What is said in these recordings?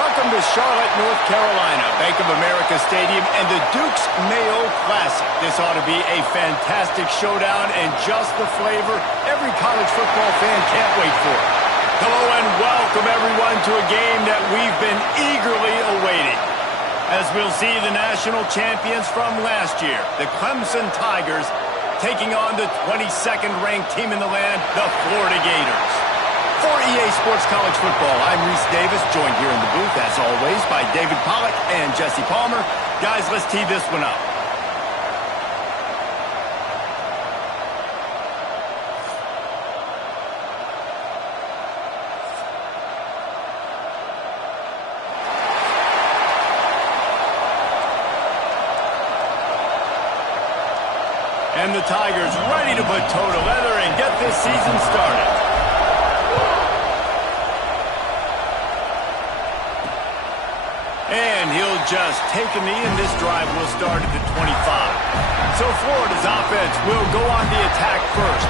Welcome to Charlotte, North Carolina, Bank of America Stadium, and the Duke's Mayo Classic. This ought to be a fantastic showdown and just the flavor every college football fan can't wait for. Hello and welcome, everyone, to a game that we've been eagerly awaiting. As we'll see the national champions from last year, the Clemson Tigers, taking on the 22nd ranked team in the land, the Florida Gators. For EA Sports College Football, I'm Reese Davis, joined here in the booth, as always, by David Pollack and Jesse Palmer. Guys, let's tee this one up. And the Tigers ready to put toe to leather and get this season started. And he'll just take a knee, and this drive will start at the 25. So Florida's offense will go on the attack first.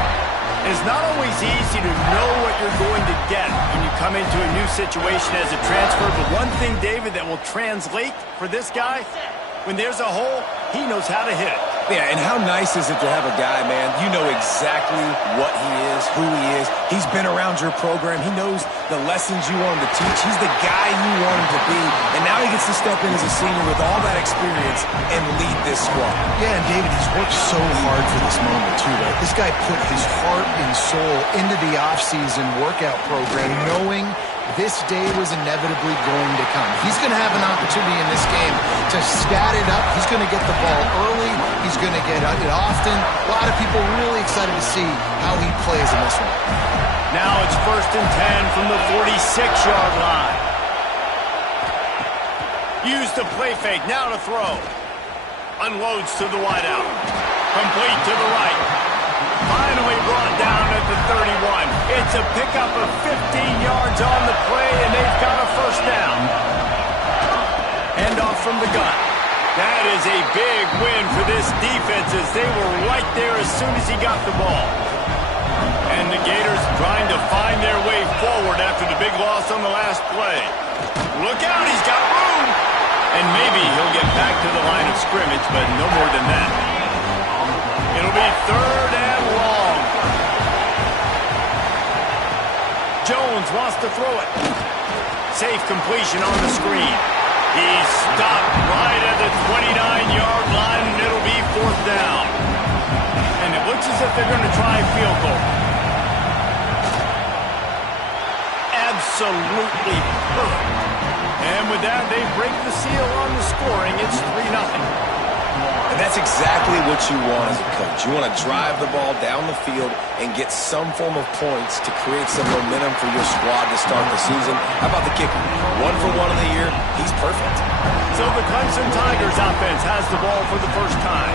And it's not always easy to know what you're going to get when you come into a new situation as a transfer. But one thing, David, that will translate for this guy, when there's a hole, he knows how to hit it. Yeah, and how nice is it to have a guy, man, you know exactly what he is, who he is. He's been around your program. He knows the lessons you want him to teach. He's the guy you want him to be. And now he gets to step in as a senior with all that experience and lead this squad. Yeah, and David, he's worked so hard for this moment, too, right? This guy put his heart and soul into the offseason workout program, knowing this day was inevitably going to come. He's going to have an opportunity in this game to stat it up. He's going to get the ball early. He's going to get it often. A lot of people really excited to see how he plays in this one. Now it's 1st and 10 from the 46-yard line. Use the play fake. Now to throw. Unloads to the wideout. Complete to the right. Finally brought down at the 31. It's a pickup of 15 yards on the play, and they've got a first down. Handoff from the gun. That is a big win for this defense, as they were right there as soon as he got the ball. And the Gators trying to find their way forward after the big loss on the last play. Look out, he's got room. And maybe he'll get back to the line of scrimmage, but no more than that. It'll be 3rd and long. Jones wants to throw it. Safe completion on the screen. He's stopped right at the 29-yard line, and it'll be 4th down. And it looks as if they're going to try a field goal. Absolutely perfect. And with that, they break the seal on the scoring. It's 3-0. And that's exactly what you want as a coach. You want to drive the ball down the field and get some form of points to create some momentum for your squad to start the season. How about the kicker? 1 for 1 of the year. He's perfect. So the Clemson Tigers offense has the ball for the first time.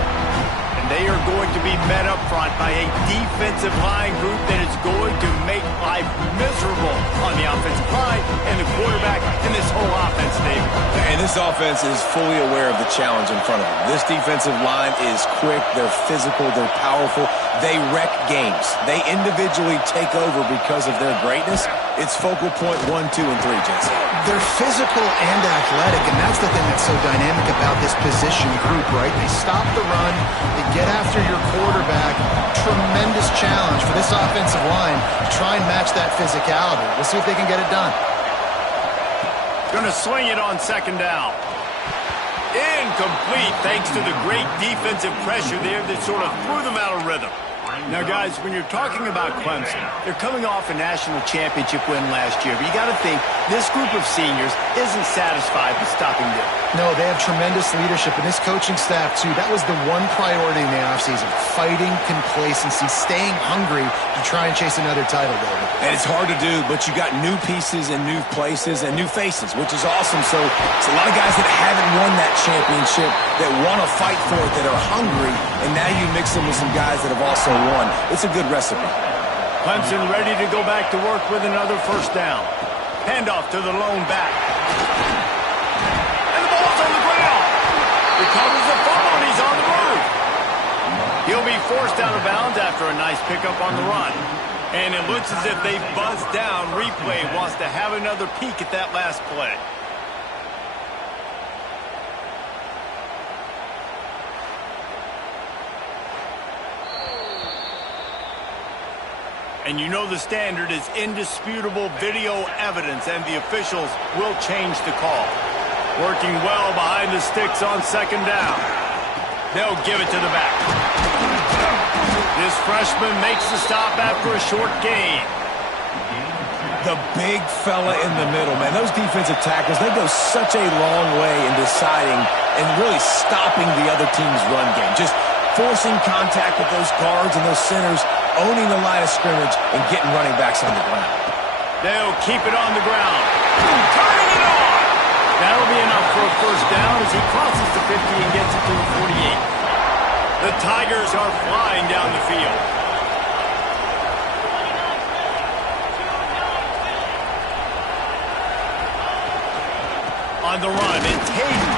And they are going to be met up front by a defensive line group that is going to make life miserable on the offensive line and the quarterback and this whole offense, David. And this offense is fully aware of the challenge in front of them. This defensive line is quick, they're physical, they're powerful, they wreck games. They individually take over because of their greatness. It's focal point 1, 2, and 3, Jesse. They're physical and athletic, and that's the thing that's so dynamic about this position group, right? They stop the run, they get after your quarterback. Tremendous challenge for this offensive line to try and match that physicality. We'll see if they can get it done. Going to swing it on 2nd down. Incomplete, thanks to the great defensive pressure there that sort of threw them out of rhythm. Now, guys, when you're talking about Clemson, they're coming off a national championship win last year, but you got to think this group of seniors isn't satisfied with stopping them. No, they have tremendous leadership, and this coaching staff, too. That was the one priority in the offseason, fighting complacency, staying hungry to try and chase another title, David. And it's hard to do, but you got new pieces and new places and new faces, which is awesome. So it's a lot of guys that haven't won that championship that want to fight for it, that are hungry, and now you mix them with some guys that have also won. It's a good recipe. Clemson ready to go back to work with another first down. Handoff to the lone back. And the ball's on the ground. Recovers the fumble, and he's on the move. He'll be forced out of bounds after a nice pickup on the run. And it looks as if they buzzed down. Replay wants to have another peek at that last play. And you know the standard is indisputable video evidence, and the officials will change the call. Working well behind the sticks on second down. They'll give it to the back. This freshman makes the stop after a short gain. The big fella in the middle, man. Those defensive tackles, they go such a long way in deciding and really stopping the other team's run game. Just forcing contact with those guards and those centers, owning the line of scrimmage, and getting running backs on the ground. They'll keep it on the ground. Turning it on! That'll be enough for a first down as he crosses the 50 and gets it to the 48. The Tigers are flying down the field. On the run, it's Hayden.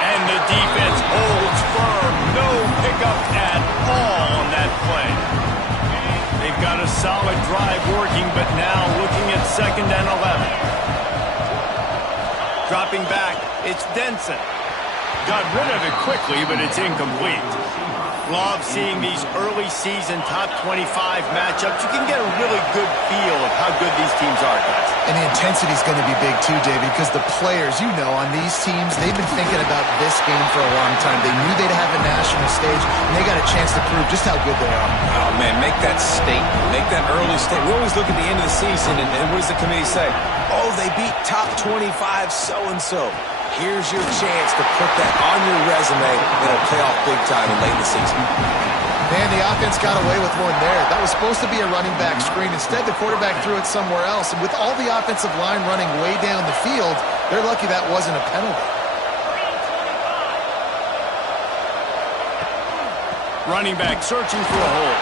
And the defense holds firm. No pickup at all on that play. They've got a solid drive working, but now looking at 2nd and 11. Dropping back, it's Denson. Got rid of it quickly, but it's incomplete. Love seeing these early season top 25 matchups. You can get a really good feel of how good these teams are, guys. And the intensity is going to be big too, David, because the players, you know, on these teams, they've been thinking about this game for a long time. They knew they'd have a national stage, and they got a chance to prove just how good they are. Oh, man, make that statement. Make that early statement. We always look at the end of the season, and what does the committee say? Oh, they beat top 25 so-and-so. Here's your chance to put that on your resume that'll pay off big time and late in the season. Man, the offense got away with one there. That was supposed to be a running back screen. Instead, the quarterback threw it somewhere else. And with all the offensive line running way down the field, they're lucky that wasn't a penalty. Running back searching for a hole.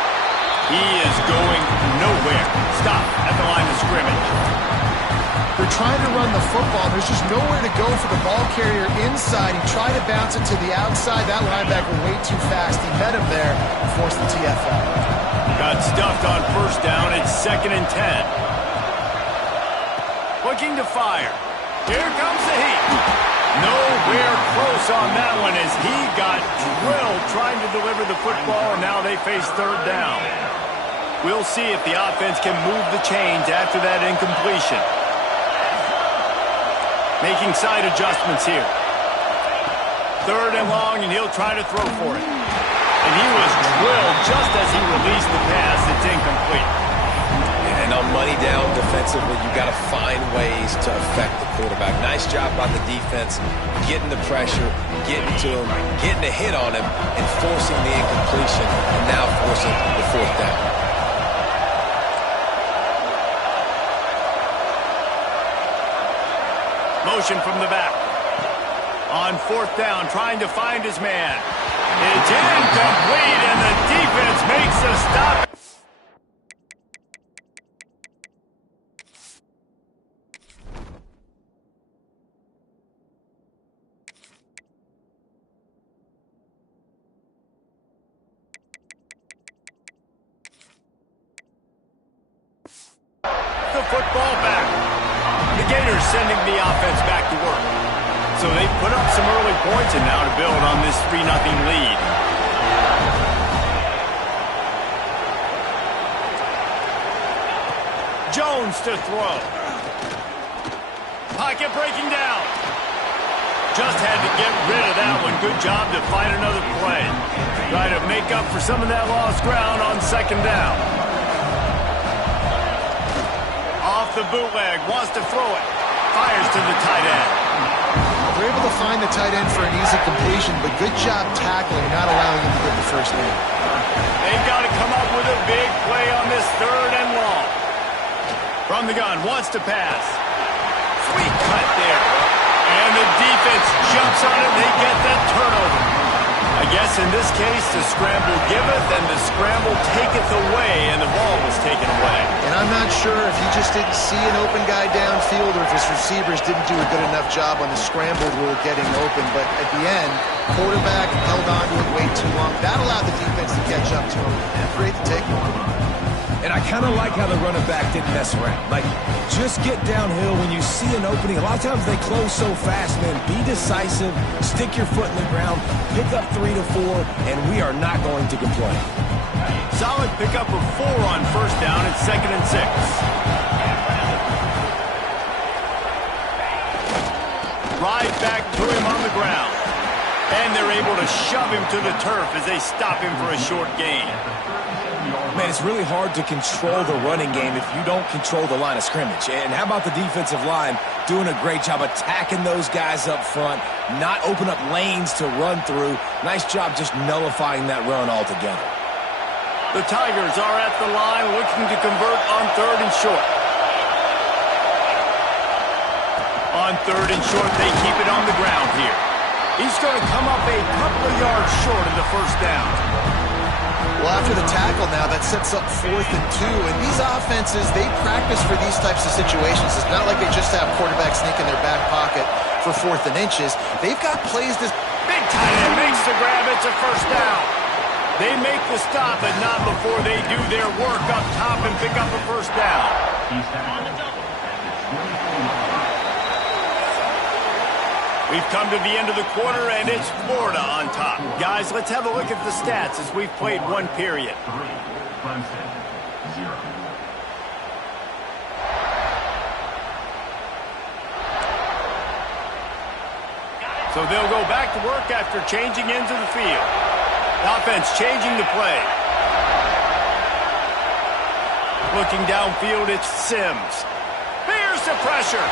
He is going nowhere. Stop at the line of scrimmage. They're trying to run the football. There's just nowhere to go for the ball carrier inside. He tried to bounce it to the outside. That linebacker way too fast. He met him there and forced the TFL. Got stuffed on first down. It's 2nd and 10. Looking to fire. Here comes the heat. Nowhere close on that one as he got drilled trying to deliver the football, and now they face 3rd down. We'll see if the offense can move the chains after that incompletion. Making side adjustments here. 3rd and long, and he'll try to throw for it. And he was drilled just as he released the pass. It's incomplete. And on money down defensively, you got to find ways to affect the quarterback. Nice job by the defense, getting the pressure, getting to him, getting a hit on him, and forcing the incompletion, and now forcing the 4th down. Motion from the back. On 4th down, trying to find his man. It's incomplete, and the defense makes a stop. The football back. The Gators sending the offense back to work. So they put up some early points and now to build on this 3-0 lead. Jones to throw. Pocket breaking down. Just had to get rid of that one. Good job to find another play. Try to make up for some of that lost ground on 2nd down. Off the bootleg, wants to throw it. Fires to the tight end. They're able to find the tight end for an easy completion, but good job tackling, not allowing him to get the first down. They've got to come up with a big play on this 3rd and long. From the gun, wants to pass. Sweet cut there. And the defense jumps on it. They get that turnover. I guess in this case, the scramble giveth and the scramble taketh away, and the ball was taken away. And I'm not sure if he just didn't see an open guy downfield or if his receivers didn't do a good enough job on the scramble rule getting open. But at the end, quarterback held on to it way too long. That allowed the defense to catch up to him and create the takeaway. And I kind of like how the running back didn't mess around. Like, just get downhill when you see an opening. A lot of times they close so fast, man. Be decisive, stick your foot in the ground, pick up 3 to 4, and we are not going to complain. Solid pickup of 4 on first down at 2nd and 6. Right back to him on the ground. And they're able to shove him to the turf as they stop him for a short gain. Man, it's really hard to control the running game if you don't control the line of scrimmage. And how about the defensive line doing a great job attacking those guys up front, not open up lanes to run through. Nice job just nullifying that run altogether. The Tigers are at the line looking to convert on 3rd and short. On 3rd and short, they keep it on the ground here. He's going to come up a couple of yards short of the first down. Well, after the tackle now, that sets up 4th and 2. And these offenses, they practice for these types of situations. It's not like they just have quarterbacks sneak in their back pocket for 4th and inches. They've got plays this... Big tight end makes the grab. It's a first down. They make the stop, but not before they do their work up top and pick up a first down. We've come to the end of the quarter, and it's Florida on top. Guys, let's have a look at the stats as we've played 1 period. So they'll go back to work after changing into the field. The offense changing the play. Looking downfield, it's Sims. Here's the pressure.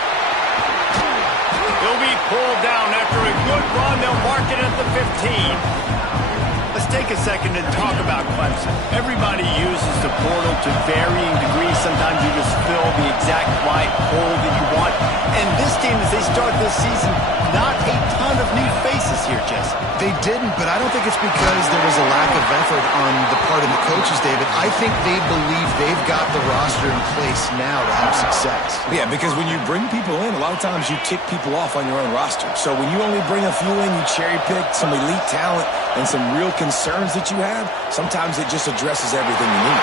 He'll be pulled down after a good run. They'll mark it at the 15. Let's take a second and talk about Clemson. Everybody uses the portal to varying degrees. Sometimes you just fill the exact right hole that you want. And this team, as they start this season, not a ton of new faces here, Jesse. They didn't, but I don't think it's because there was a lack of effort on the part of the coaches, David. I think they believe they've got the roster in place now to have success. Yeah, because when you bring people in, a lot of times you tick people off on your own roster. So when you only bring a few in, you cherry-pick some elite talent and some real concerns that you have, sometimes it just addresses everything you need.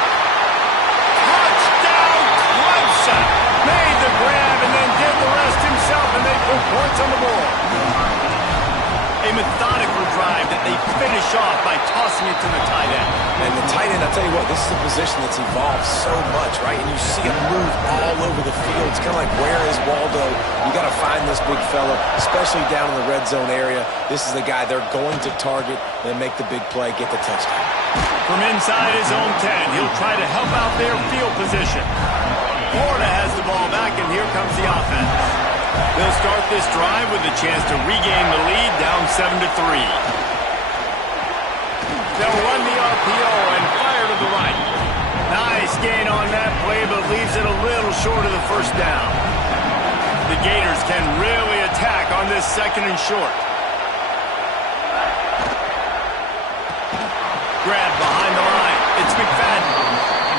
Touchdown, Clemson! Made the grab and then did the rest himself, and they put points on the board. A methodical drive that they finish off by tossing it to the tight end. And the tight end, I'll tell you what, this is a position that's evolved so much, right? And you see him move all over the field. It's kind of like, where is Waldo? You got to find this big fella, especially down in the red zone area. This is the guy they're going to target and make the big play, get the touchdown. From inside his own 10, he'll try to help out their field position. Florida has the ball back, and here comes the offense. They'll start this drive with a chance to regain the lead, down 7-3. They'll run the RPO and fire to the right. Nice gain on that play, but leaves it a little short of the first down. The Gators can really attack on this 2nd and short. Grab behind the line. It's McFadden.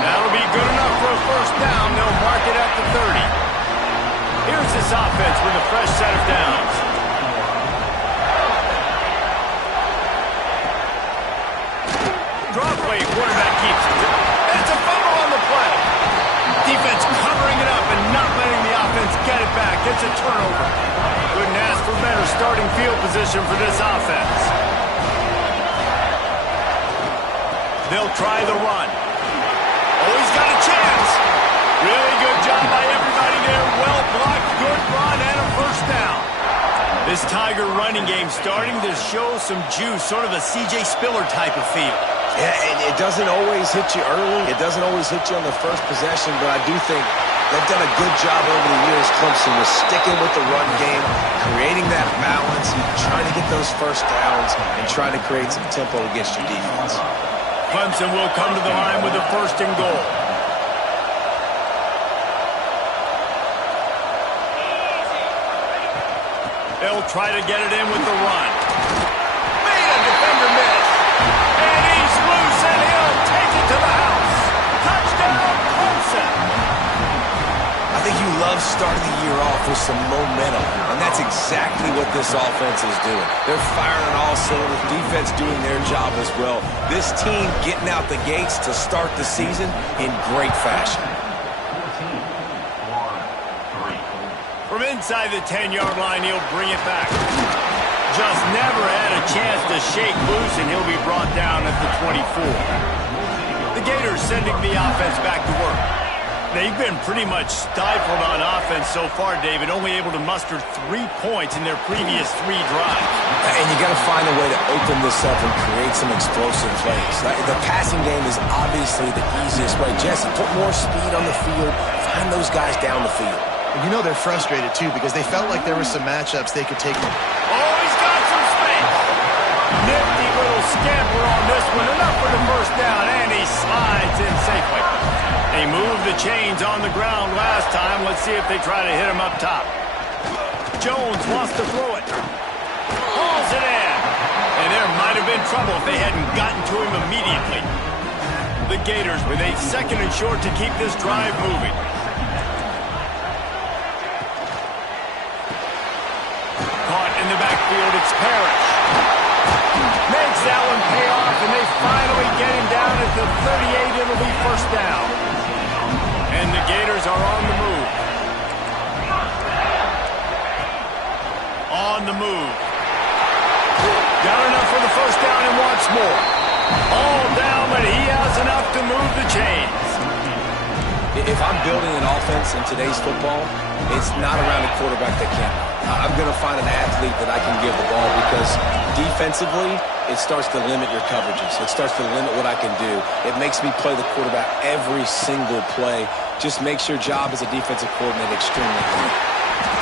That'll be good enough for a first down. They'll mark it at the 30. Here's this offense with a fresh set of downs. Drop play, quarterback keeps it. It's a fumble on the play. Defense covering it up and not letting the offense get it back. It's a turnover. Couldn't ask for better starting field position for this offense. They'll try the run. Oh, he's got a chance. Really good job by everybody there. Well blocked, good run, and a first down. This Tiger running game starting to show some juice, sort of a C.J. Spiller type of feel. Yeah, and it doesn't always hit you early. It doesn't always hit you on the first possession, but I do think they've done a good job over the years, Clemson, with sticking with the run game, creating that balance, trying to get those first downs, and trying to create some tempo against your defense. Clemson will come to the line with a 1st and goal. They'll try to get it in with the run. Made a defender miss. And he's loose, and he'll take it to the house. Touchdown, Clemson. I think you love starting the year off with some momentum, and that's exactly what this offense is doing. They're firing on all cylinders, defense doing their job as well. This team getting out the gates to start the season in great fashion. From inside the 10-yard line, he'll bring it back. Just never had a chance to shake loose, and he'll be brought down at the 24. The Gators sending the offense back to work. They've been pretty much stifled on offense so far, David, only able to muster 3 points in their previous 3 drives. And you got to find a way to open this up and create some explosive plays. The passing game is obviously the easiest way. Jesse, put more speed on the field, find those guys down the field. You know they're frustrated, too, because they felt like there were some matchups they could take them. Oh, he's got some space. Nifty little scamper on this one. Enough for the first down, and he slides in safely. They moved the chains on the ground last time. Let's see if they try to hit him up top. Jones wants to throw it. Hauls it in. And there might have been trouble if they hadn't gotten to him immediately. The Gators with a 2nd and short to keep this drive moving. Caught in the backfield, it's Parrish. Makes that one pay off, and they finally get him down at the 38. It'll be first down. And the Gators are on the move. On the move. Got enough for the first down and wants more. All down, but he has enough to move the chains. If I'm building an offense in today's football, it's not around a quarterback that can't. I'm going to find an athlete that I can give the ball because defensively, it starts to limit your coverages. It starts to limit what I can do. It makes me play the quarterback every single play. Just makes your job as a defensive coordinator extremely hard.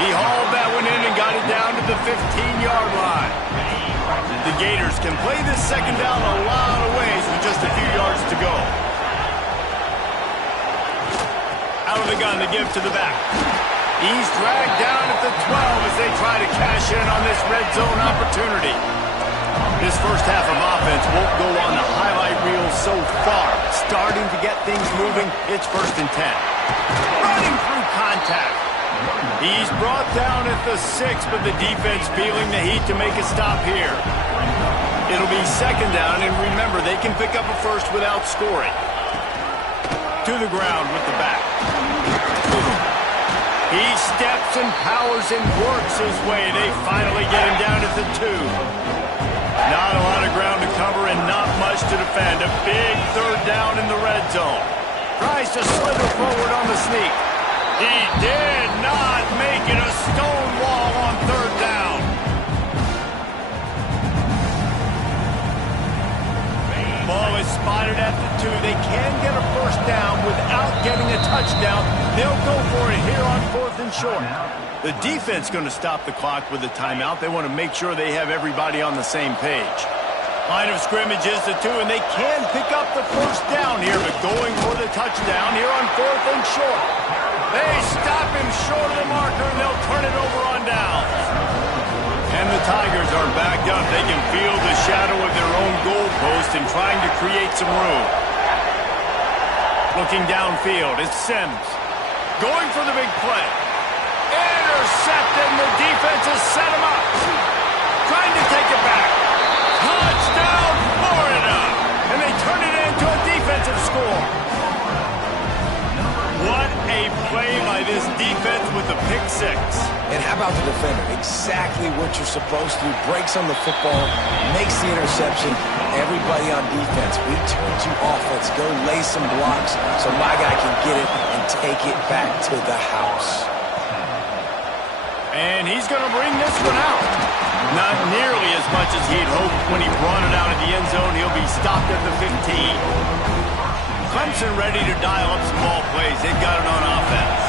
He hauled that one in and got it down to the 15-yard line. The Gators can play this second down a lot of ways with just a few yards to go. Out of the gun to give to the back. He's dragged down at the 12 as they try to cash in on this red zone opportunity. This first half of offense won't go on the highlight reel so far. Starting to get things moving, it's 1st and 10. Running through contact. He's brought down at the 6, but the defense feeling the heat to make a stop here. It'll be 2nd down, and remember, they can pick up a first without scoring. To the ground with the back. He steps and powers and works his way. They finally get him down at the 2. Not a lot of ground to cover and not much to defend. A big 3rd down in the red zone. Tries to slither forward on the sneak. He did not make it a stone wall on 3rd down. Ball is spotted at the 2. They can get a first down without getting a touchdown. They'll go for it here on 4th and short. The defense going to stop the clock with a timeout. They want to make sure they have everybody on the same page. Line of scrimmage is the 2, and they can pick up the first down here, but going for the touchdown here on 4th and short. They stop him short of the marker, and they'll turn it over on downs. And the Tigers are backed up. They can feel the shadow of their own goalpost and trying to create some room. Looking downfield, it's Sims. Going for the big play. Intercepted, and the defense has set him up. Trying to take it back. Touchdown, Florida! And they turn it into a defensive score. What a play by this defense with the pick 6. And how about the defender? Exactly what you're supposed to do. Breaks on the football, makes the interception. Everybody on defense, we turn to offense. Go lay some blocks so my guy can get it and take it back to the house. And he's going to bring this one out. Not nearly as much as he'd hoped when he brought it out of the end zone. He'll be stopped at the 15. Clemson ready to dial up some ball plays. They've got it on offense.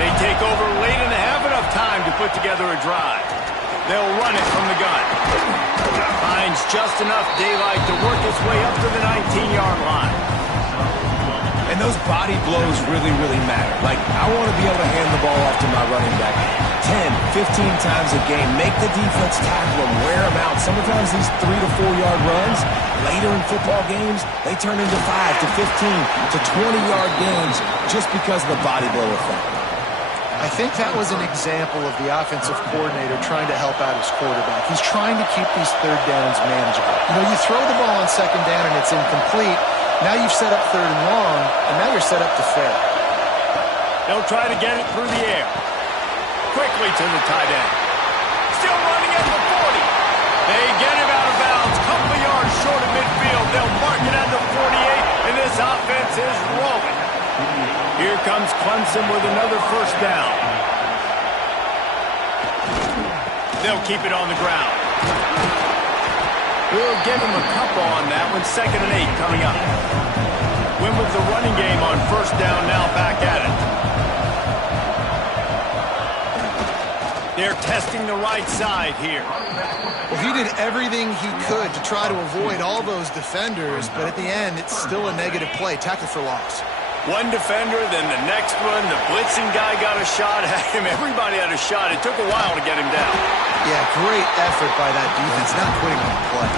They take over late in the half, enough time to put together a drive. They'll run it from the gun. Finds just enough daylight to work his way up to the 19-yard line. And those body blows really, really matter. Like, I want to be able to hand the ball off to my running back 10, 15 times a game. Make the defense tackle them, wear them out. Sometimes these 3 to 4 yard runs, later in football games, they turn into 5 to 15 to 20 yard games just because of the body blow effect. I think that was an example of the offensive coordinator trying to help out his quarterback. He's trying to keep these third downs manageable. You know, you throw the ball on second down and it's incomplete. Now you've set up third and long, and now you're set up to fail. They'll try to get it through the air. Quickly to the tight end. Still running at the 40. They get him out of bounds. Couple of yards short of midfield. They'll mark it at the 48, and this offense is rolling. Here comes Clemson with another first down. They'll keep it on the ground. We'll give him a couple on that one. 2nd and 8 coming up. Win with the running game on first down, now back at it. They're testing the right side here. Well, he did everything he could to try to avoid all those defenders, but at the end, it's still a negative play. Tackle for loss. One defender, then the next one. The blitzing guy got a shot at him. Everybody had a shot. It took a while to get him down. Yeah, great effort by that defense, not quitting on the play.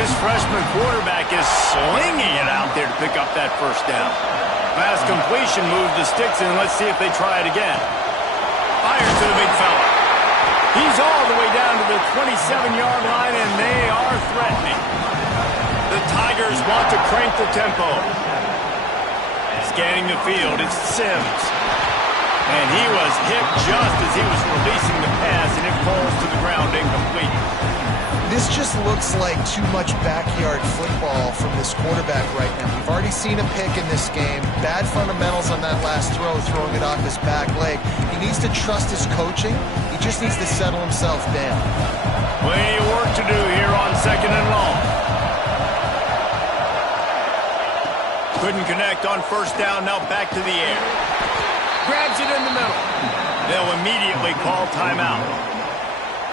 This freshman quarterback is slinging it out there to pick up that first down. Pass completion, move the sticks in. Let's see if they try it again. Fires to the big fella. He's all the way down to the 27-yard line, and they are threatening. The Tigers want to crank the tempo. Scanning the field, it's Sims. And he was hit just as he was releasing the pass, and it falls to the ground incomplete. This just looks like too much backyard football from this quarterback right now. We've already seen a pick in this game. Bad fundamentals on that last throw, throwing it off his back leg. He needs to trust his coaching. He just needs to settle himself down. Plenty of work to do here on 2nd and long. Couldn't connect on first down, now back to the air. Grabs it in the middle. They'll immediately call timeout.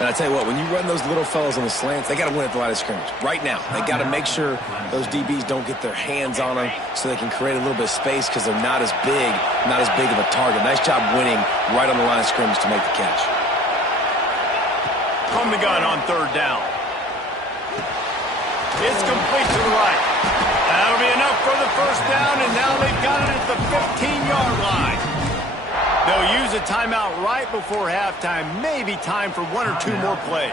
And I tell you what, when you run those little fellas on the slants, they got to win at the line of scrimmage. Right now, they got to make sure those DBs don't get their hands on them so they can create a little bit of space because they're not as big of a target. Nice job winning right on the line of scrimmage to make the catch. From the gun on third down. It's complete to the right. That'll be enough for the first down, and now they've got it at the 15-yard line. They'll use a timeout right before halftime. Maybe time for 1 or 2 more plays.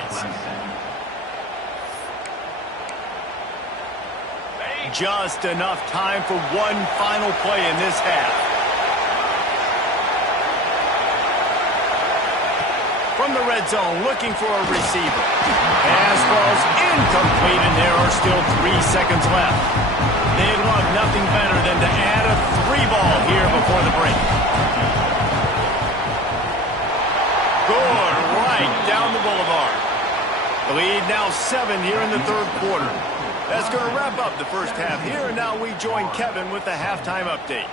Just enough time for one final play in this half. From the red zone, looking for a receiver. Pass falls incomplete, and there are still 3 seconds left. They'd love nothing better than to add a 3-ball here before the break. Good, right down the boulevard. The lead now 7 here in the third quarter. That's going to wrap up the first half here, and now we join Kevin with the halftime update.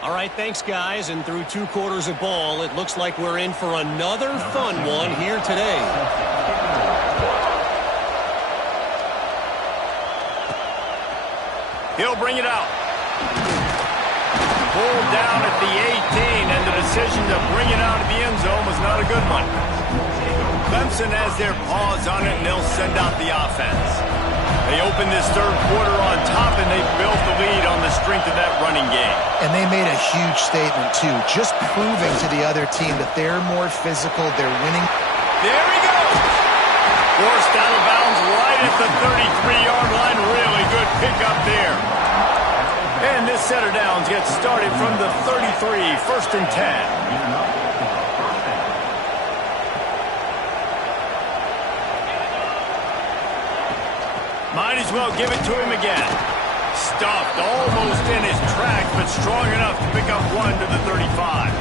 All right, thanks, guys. And through 2 quarters of ball, it looks like we're in for another fun one here today. He'll bring it out. Pulled down at the 18, and the decision to bring it out of the end zone was not a good one. Clemson has their paws on it, and they'll send out the offense. They open this third quarter on top, and they built the lead on the strength of that running game. And they made a huge statement, too, just proving to the other team that they're more physical, they're winning. There he goes! Forced out of bounds right at the 33-yard line. Really good pickup there. And this setter downs gets started from the 33, 1st and 10. Might as well give it to him again. Stuffed almost in his tracks, but strong enough to pick up 1 to the 35.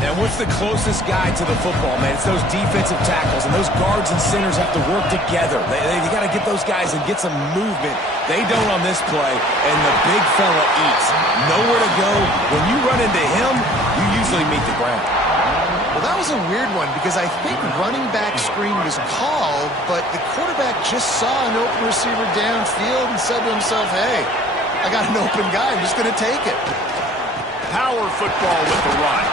And what's the closest guy to the football, man? It's those defensive tackles, and those guards and centers have to work together. They got to get those guys and get some movement. They don't on this play, and the big fella eats. Nowhere to go. When you run into him, you usually meet the ground. Well, that was a weird one because I think running back screen was called, but the quarterback just saw an open receiver downfield and said to himself, hey, I got an open guy. I'm just going to take it. Power football with the run.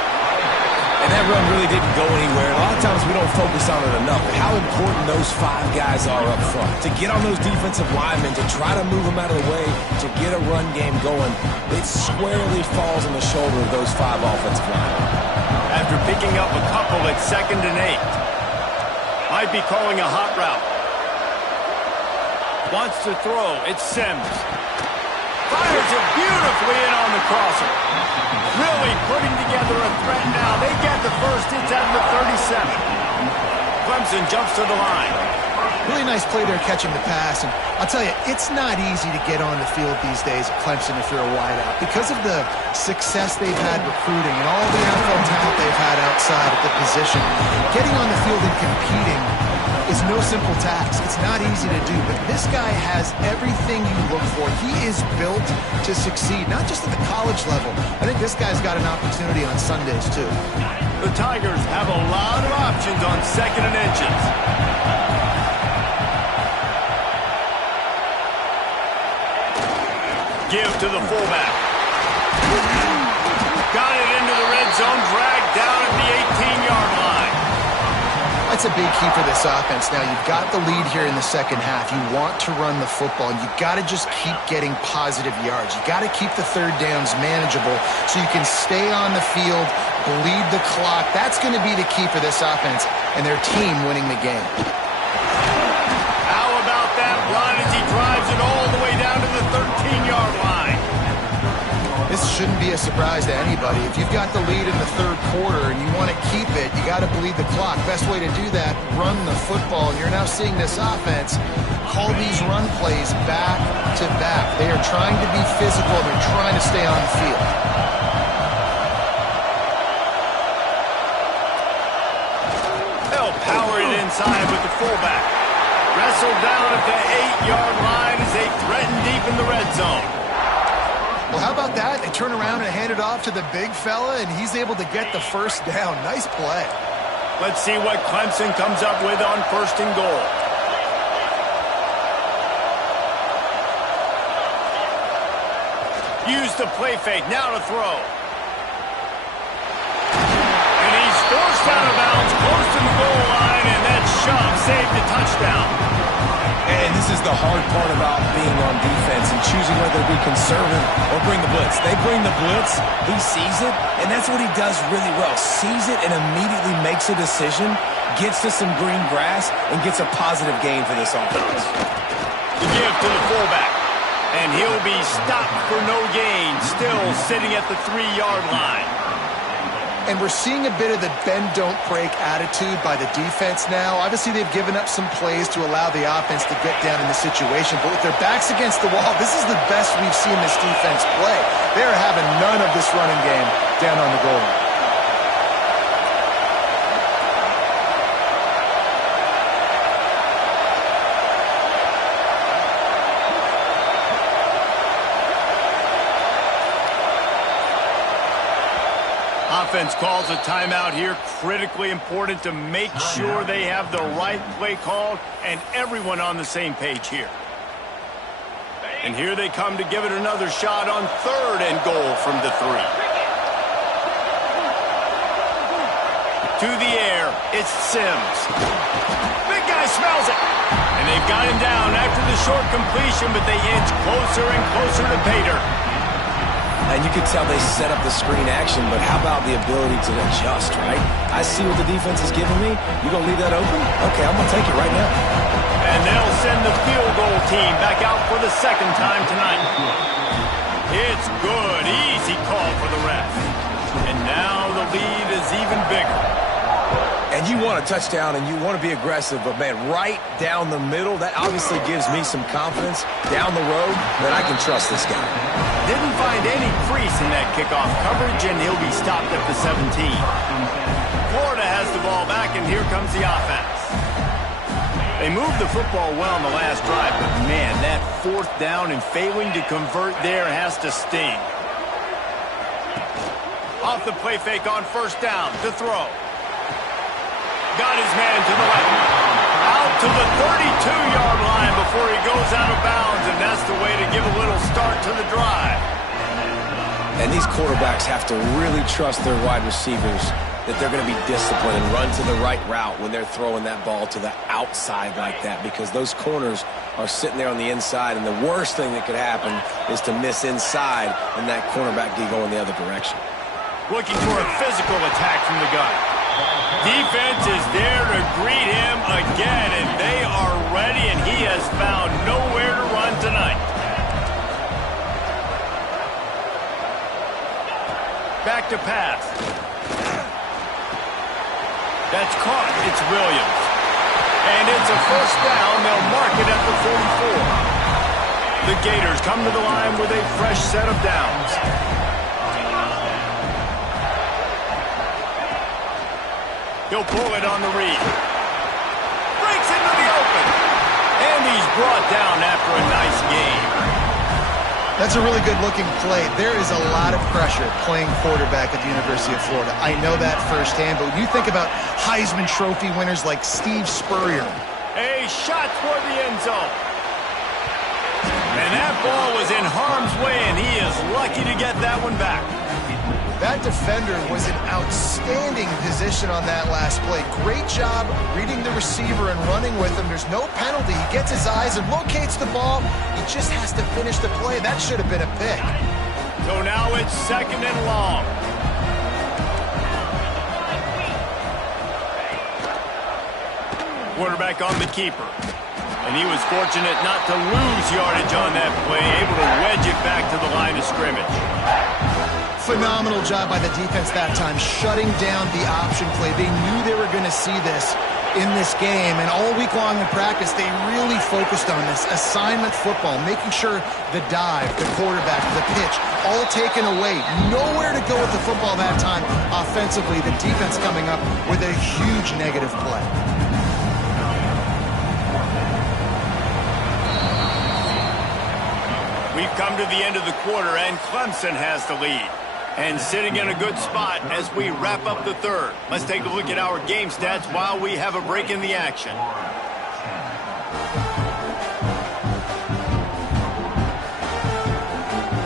And that run really didn't go anywhere. A lot of times we don't focus on it enough. How important those 5 guys are up front. To get on those defensive linemen, to try to move them out of the way, to get a run game going, it squarely falls on the shoulder of those 5 offensive linemen. After picking up a couple at 2nd and 8. Might be calling a hot route. Wants to throw. It's Sims. Fires it beautifully in on the crosser. Really putting together a threat now. They get the first. It's at the 37. Clemson jumps to the line. Really nice play there catching the pass. And I'll tell you, it's not easy to get on the field these days at Clemson if you're a wideout. Because of the success they've had recruiting and all the NFL talent they've had outside at the position, getting on the field and competing is no simple task. It's not easy to do, but this guy has everything you look for. He is built to succeed, not just at the college level. I think this guy's got an opportunity on Sundays, too. The Tigers have a lot of options on 2nd and inches. Give to the fullback. Got it into the red zone, dragged down at the 18-yard line. That's a big key for this offense. Now, you've got the lead here in the second half. You want to run the football. You've got to just keep getting positive yards. You've got to keep the third downs manageable so you can stay on the field, bleed the clock. That's going to be the key for this offense and their team winning the game. How about that run as he drives it all the way down to the 13-yard line? This shouldn't be a surprise to anybody. If you've got the lead in the third quarter and you want to keep it, you got to bleed the clock. Best way to do that, run the football. And you're now seeing this offense call these run plays back to back. They are trying to be physical. They're trying to stay on the field. They'll power it inside with the fullback. Wrestled down at the 8-yard line as they threaten deep in the red zone. Well, how about that? They turn around and hand it off to the big fella, and he's able to get the first down. Nice play. Let's see what Clemson comes up with on 1st and goal. Use the play fake. Now to throw. And he's forced out of bounds close to the goal line, and that shove saved the touchdown. And this is the hard part about being on defense and choosing whether to be conservative or bring the blitz. They bring the blitz, he sees it, and that's what he does really well. Sees it and immediately makes a decision, gets to some green grass, and gets a positive gain for this offense. The give to the fullback, and he'll be stopped for no gain, still sitting at the 3-yard line. And we're seeing a bit of the bend-don't-break attitude by the defense now. Obviously, they've given up some plays to allow the offense to get down in the situation. But with their backs against the wall, this is the best we've seen this defense play. They are having none of this running game down on the goal line. Offense calls a timeout here. Critically important to make sure they have the right play called and everyone on the same page here. And here they come to give it another shot on 3rd and goal from the 3. To the air, it's Sims. Big guy smells it. And they've got him down after the short completion, but they inch closer and closer to pay dirt. And you can tell they set up the screen action, but how about the ability to adjust, right? I see what the defense is giving me. You going to leave that open? Okay, I'm going to take it right now. And they'll send the field goal team back out for the 2nd time tonight. It's good. Easy call for the ref. And now the lead is even bigger. And you want a touchdown and you want to be aggressive, but, man, right down the middle, that obviously gives me some confidence down the road that I can trust this guy. Didn't find any crease in that kickoff coverage, and he'll be stopped at the 17. Florida has the ball back, and here comes the offense. They moved the football well in the last drive, but, man, that 4th down and failing to convert there has to sting. Off the play fake on 1st down to throw. Got his man to the left. Out to the 32-yard line before he goes out of bounds, and that's the way to give a little start to the drive. And these quarterbacks have to really trust their wide receivers that they're going to be disciplined and run to the right route when they're throwing that ball to the outside like that, because those corners are sitting there on the inside, and the worst thing that could happen is to miss inside and that cornerback go in the other direction. Looking for a physical attack from the gun. Defense is there to greet him again, and they are ready, and he has found nowhere to run tonight. Back to pass. That's caught. It's Williams. And it's a first down. They'll mark it at the 44. The Gators come to the line with a fresh set of downs. He'll pull it on the read. Breaks into the open. And he's brought down after a nice game. That's a really good-looking play. There is a lot of pressure playing quarterback at the University of Florida. I know that firsthand, but when you think about Heisman Trophy winners like Steve Spurrier. A shot toward the end zone. And that ball was in harm's way, and he is lucky to get that one back. That defender was in outstanding position on that last play. Great job reading the receiver and running with him. There's no penalty. He gets his eyes and locates the ball. He just has to finish the play. That should have been a pick. So now it's 2nd and long. Quarterback on the keeper. And he was fortunate not to lose yardage on that play, able to wedge it back to the line of scrimmage. Phenomenal job by the defense that time, shutting down the option play. They knew they were going to see this in this game, and all week long in practice, they really focused on this assignment football, making sure the dive, the quarterback, the pitch, all taken away. Nowhere to go with the football that time offensively. The defense coming up with a huge negative play. We've come to the end of the quarter, and Clemson has the lead. And sitting in a good spot as we wrap up the third. Let's take a look at our game stats while we have a break in the action.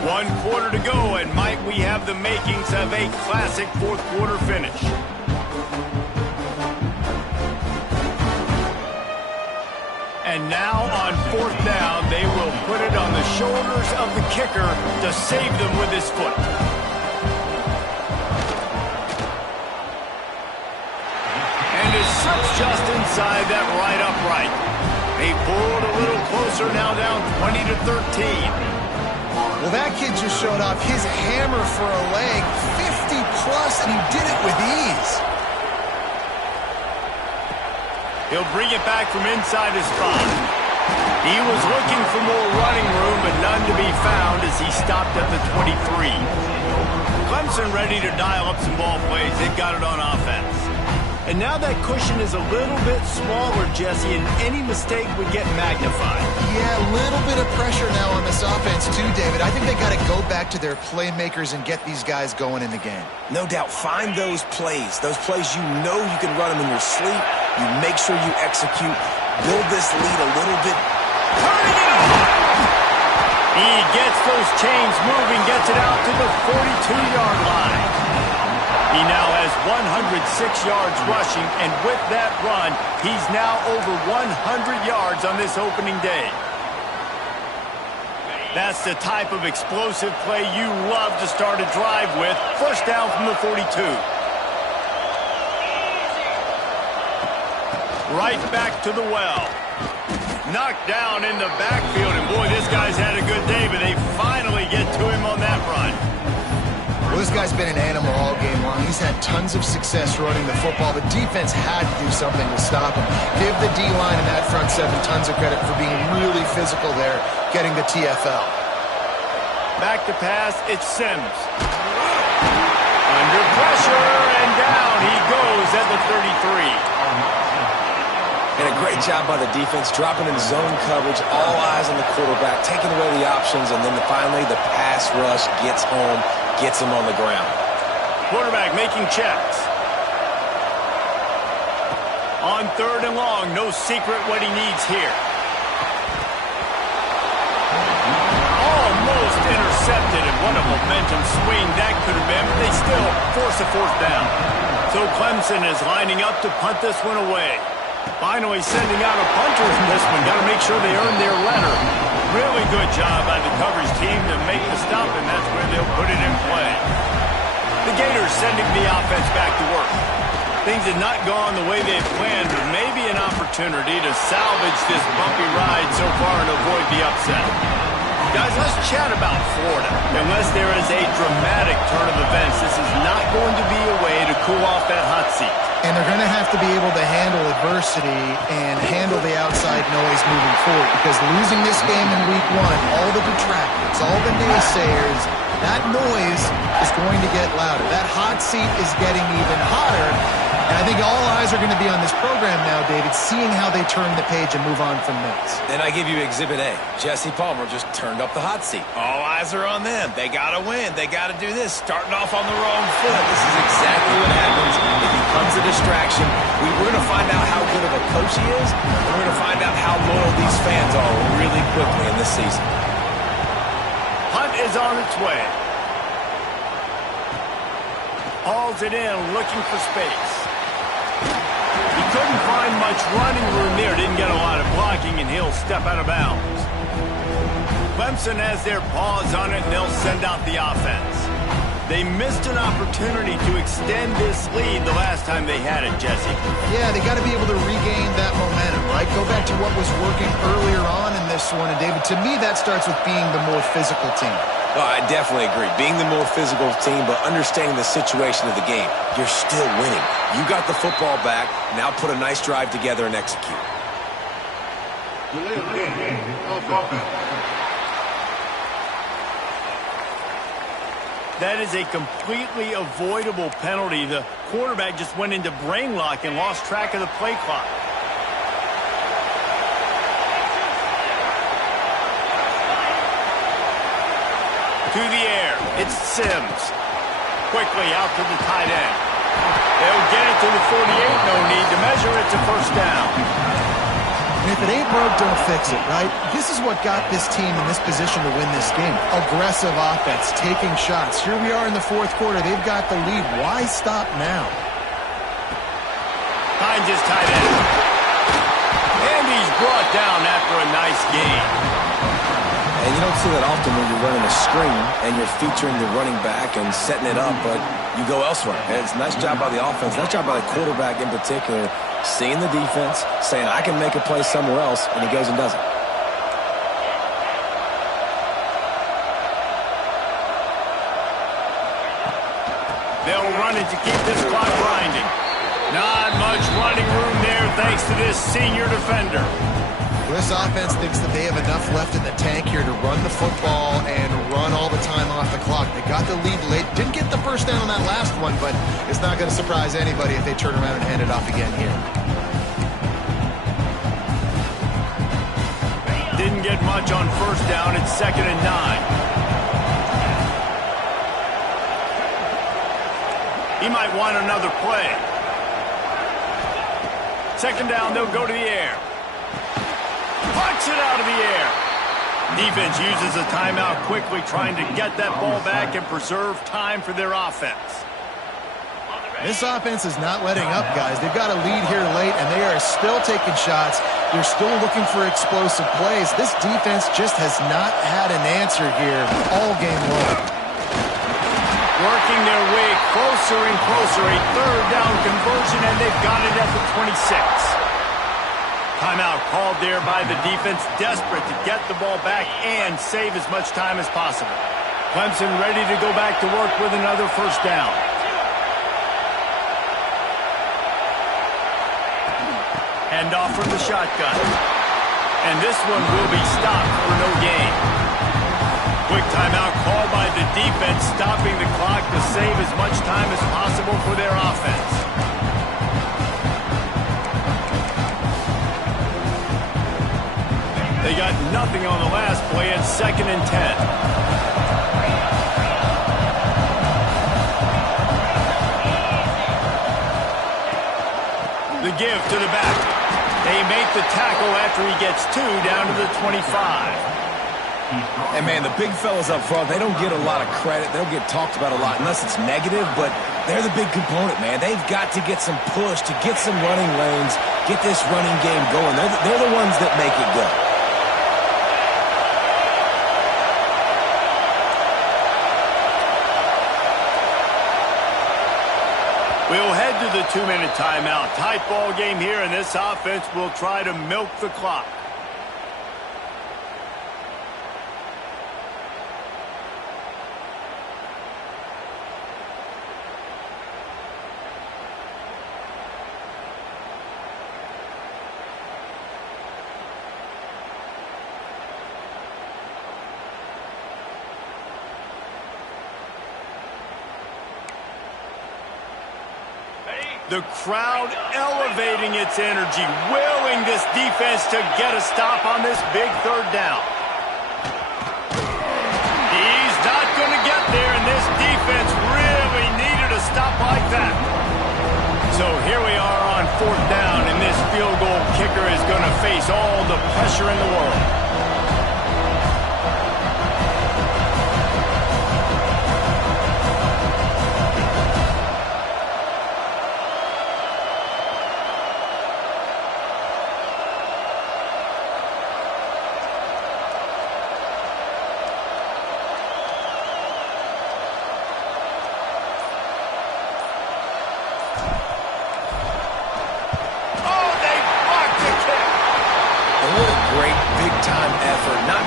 One quarter to go, and might we have the makings of a classic fourth quarter finish. And now on 4th down, they will put it on the shoulders of the kicker to save them with his foot. Slips just inside that right upright. They pulled a little closer, now down 20 to 13. Well, that kid just showed off his hammer for a leg, 50 plus, and he did it with ease. He'll bring it back from inside his spot. He was looking for more running room, but none to be found as he stopped at the 23. Clemson ready to dial up some ball plays. They've got it on offense. And now that cushion is a little bit smaller, Jesse, and any mistake would get magnified. Yeah, a little bit of pressure now on this offense too, David. I think they got to go back to their playmakers and get these guys going in the game. No doubt. Find those plays you know you can run them in your sleep. You make sure you execute. Build this lead a little bit. Turning it on! He gets those chains moving, gets it out to the 42-yard line. He now has 106 yards rushing, and with that run, he's now over 100 yards on this opening day. That's the type of explosive play you love to start a drive with. First down from the 42. Right back to the well. Knocked down in the backfield, and boy, this guy's had a good day, but they finally get to him on that run. Well, this guy's been an animal all game long. He's had tons of success running the football. The defense had to do something to stop him. Give the D-line and that front seven tons of credit for being really physical there, getting the TFL. Back to pass, it's Sims. Under pressure, and down he goes at the 33. And a great job by the defense, dropping in zone coverage, all eyes on the quarterback, taking away the options, and then finally the pass rush gets home, gets him on the ground. Quarterback making checks. On 3rd and long, no secret what he needs here. Almost intercepted, and what a momentum swing that could have been, but they still force a 4th down. So Clemson is lining up to punt this one away. Finally sending out a punter in this one. Got to make sure they earn their letter. Really good job by the coverage team to make the stop, and that's where they'll put it in play. The Gators sending the offense back to work. Things had not gone the way they had planned, but maybe an opportunity to salvage this bumpy ride so far and avoid the upset. Guys, let's chat about Florida. Unless there is a dramatic turn of events, this is not going to be a way to cool off that hot seat. And they're going to have to be able to handle adversity and handle the outside noise moving forward, because losing this game in week 1, all the detractors, all the naysayers, that noise is going to get louder. That hot seat is getting even hotter. And I think all eyes are going to be on this program now, David, seeing how they turn the page and move on from this. And I give you Exhibit A. Jesse Palmer just turned up the hot seat. All eyes are on them. They got to win. They got to do this. Starting off on the wrong foot. This is exactly what happens. It becomes a distraction. We're going to find out how good of a coach he is, and we're going to find out how loyal these fans are really quickly in this season. Hunt is on its way. Hauls it in, looking for space. He couldn't find much running room there. Didn't get a lot of blocking, and he'll step out of bounds. Clemson has their paws on it, and they'll send out the offense. They missed an opportunity to extend this lead the last time they had it, Jesse. Yeah, they got to be able to regain that momentum, right? Go back to what was working earlier on in this one. And, David, to me, that starts with being the more physical team. Well, I definitely agree. Being the more physical team, but understanding the situation of the game. You're still winning. You got the football back. Now put a nice drive together and execute. That is a completely avoidable penalty. The quarterback just went into brain lock and lost track of the play clock. To the air. It's Sims. Quickly out to the tight end. They'll get it to the 48. No need to measure. It's a first down. And if it ain't broke, don't fix it, right? This is what got this team in this position to win this game. Aggressive offense, taking shots. Here we are in the fourth quarter. They've got the lead. Why stop now? Finds his tight end. And he's brought down after a nice game. And you don't see that often when you're running a screen and you're featuring the running back and setting it up, but you go elsewhere. And it's a nice job by the offense, nice job by the quarterback in particular, seeing the defense, saying, I can make a play somewhere else, and he goes and does it. They'll run it to keep this clock grinding. Not much running room there thanks to this senior defender. This offense thinks that they have enough left in the tank here to run the football and run all the time off the clock. They got the lead late. Didn't get the first down on that last one, but it's not going to surprise anybody if they turn around and hand it off again here. Didn't get much on first down. It's 2nd and 9. He might want another play. 2nd down, they'll go to the air. Punch it out of the air. Defense uses a timeout quickly, trying to get that ball back and preserve time for their offense. This offense is not letting up, guys. They've got a lead here late, and they are still taking shots. They're still looking for explosive plays. This defense just has not had an answer here all game long. Working their way closer and closer. A 3rd down conversion, and they've got it at the 26. Timeout called there by the defense, desperate to get the ball back and save as much time as possible. Clemson ready to go back to work with another first down. Hand off from the shotgun. And this one will be stopped for no gain. Quick timeout called by the defense, stopping the clock to save as much time as possible for their offense. They got nothing on the last play. It's 2nd and 10. The give to the back. They make the tackle after he gets 2 down to the 25. And, man, the big fellas up front, they don't get a lot of credit. They don't get talked about a lot unless it's negative, but They're the big component, man. They've got to get some push, to get some running lanes, get this running game going. They're the ones that make it go. We'll head to the 2-minute timeout. Tight ball game here, and this offense will try to milk the clock. The crowd elevating its energy, willing this defense to get a stop on this big third down. He's not going to get there, and this defense really needed a stop like that. So here we are on 4th down, and this field goal kicker is going to face all the pressure in the world.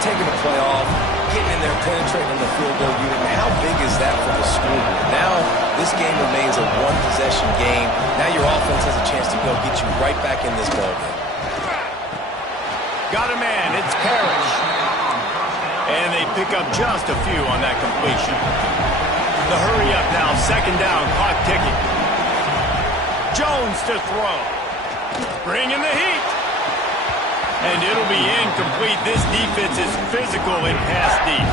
Taking the play off, getting in there, penetrating in the field goal unit. And how big is that for the scoreboard? Now, this game remains a one-possession game. Now your offense has a chance to go get you right back in this ballgame. Got a man. It's Parrish. And they pick up just a few on that completion. The hurry up now. 2nd down. Clock ticking. Jones to throw. Bringing the heat. And it'll be incomplete. This defense is physical in pass deep.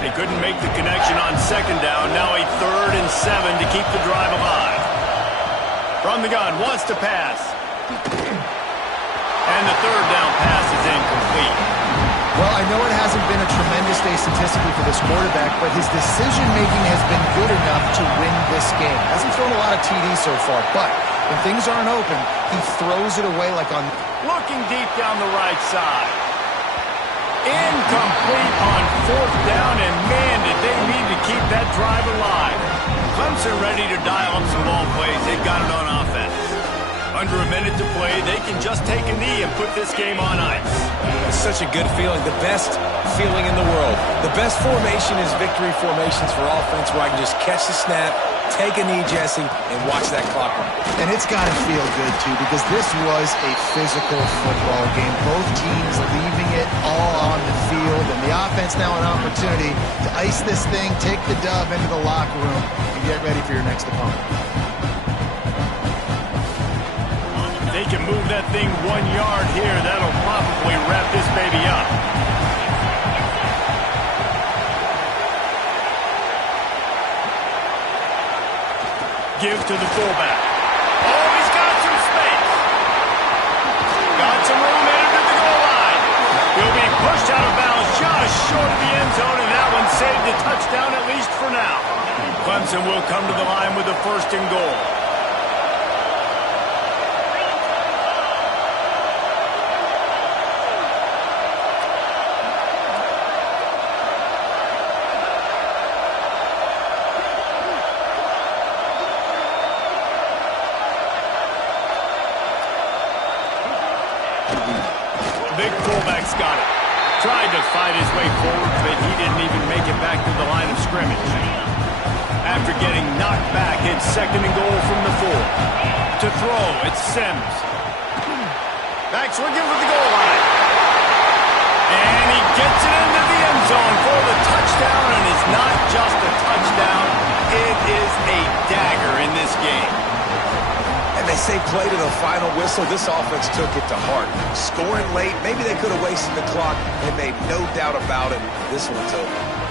They couldn't make the connection on 2nd down. Now a 3rd and 7 to keep the drive alive. From the gun, wants to pass. And the 3rd down pass is incomplete. Well, I know it hasn't been a tremendous day statistically for this quarterback, but his decision-making has been good enough to win this game. Hasn't thrown a lot of TDs so far, but when things aren't open, he throws it away like on... Looking deep down the right side. Incomplete on 4th down, and man, did they need to keep that drive alive. Clemson ready to dial up some ball plays. They've got it on offense. Under a minute to play, they can just take a knee and put this game on ice. It's such a good feeling, the best feeling in the world. The best formation is victory formations for offense, where I can just catch the snap, take a knee, Jesse, and watch that clock run. And it's got to feel good, too, because this was a physical football game. Both teams leaving it all on the field, and the offense now an opportunity to ice this thing, take the dub into the locker room, and get ready for your next opponent. They can move that thing 1 yard here. That'll probably wrap this baby up. Give to the fullback. Oh, he's got some space. Got some room headed to the goal line. He'll be pushed out of bounds just short of the end zone, and that one saved a touchdown at least for now. Clemson will come to the line with a 1st and goal. Big fullback's got it. Tried to fight his way forward, but he didn't even make it back to the line of scrimmage. After getting knocked back, it's 2nd and goal from the 4. To throw, it's Sims. Back's looking for the goal line. And he gets it into the end zone for the touchdown, and it's not just a touchdown, it is a dagger in this game. And they say play to the final whistle. This offense took it to heart. Scoring late, maybe they could have wasted the clock. They made no doubt about it. This one's over.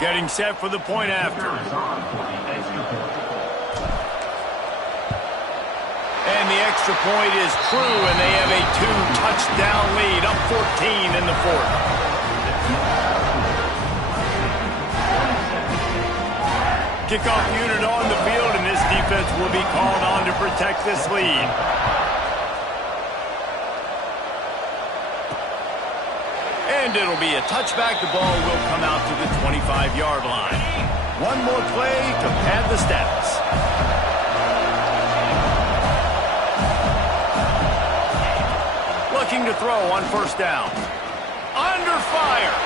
Getting set for the point after. And the extra point is true, and they have a 2-touchdown lead, up 14 in the fourth. Kickoff unit on the field, and this defense will be called on to protect this lead. And it'll be a touchback. The ball will come out to the 25-yard line. One more play to pad the stats. Looking to throw on first down. Under fire.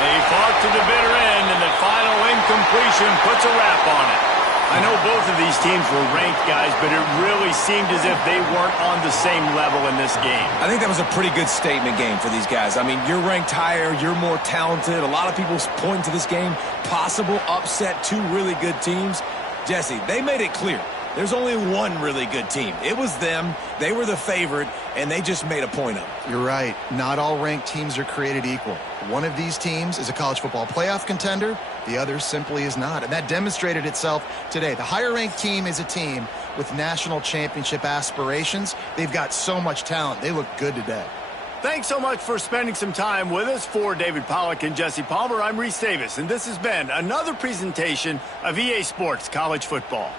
They fought to the bitter end, and the final incompletion puts a wrap on it. I know both of these teams were ranked, guys, but it really seemed as if they weren't on the same level in this game. I think that was a pretty good statement game for these guys. I mean, you're ranked higher, you're more talented. A lot of people point to this game, possible upset, two really good teams. Jesse, they made it clear. There's only one really good team. It was them. They were the favorite, and they just made a point of it. You're right. Not all ranked teams are created equal. One of these teams is a college football playoff contender. The other simply is not. And that demonstrated itself today. The higher-ranked team is a team with national championship aspirations. They've got so much talent. They look good today. Thanks so much for spending some time with us. For David Pollack and Jesse Palmer, I'm Reese Davis, and this has been another presentation of EA Sports College Football.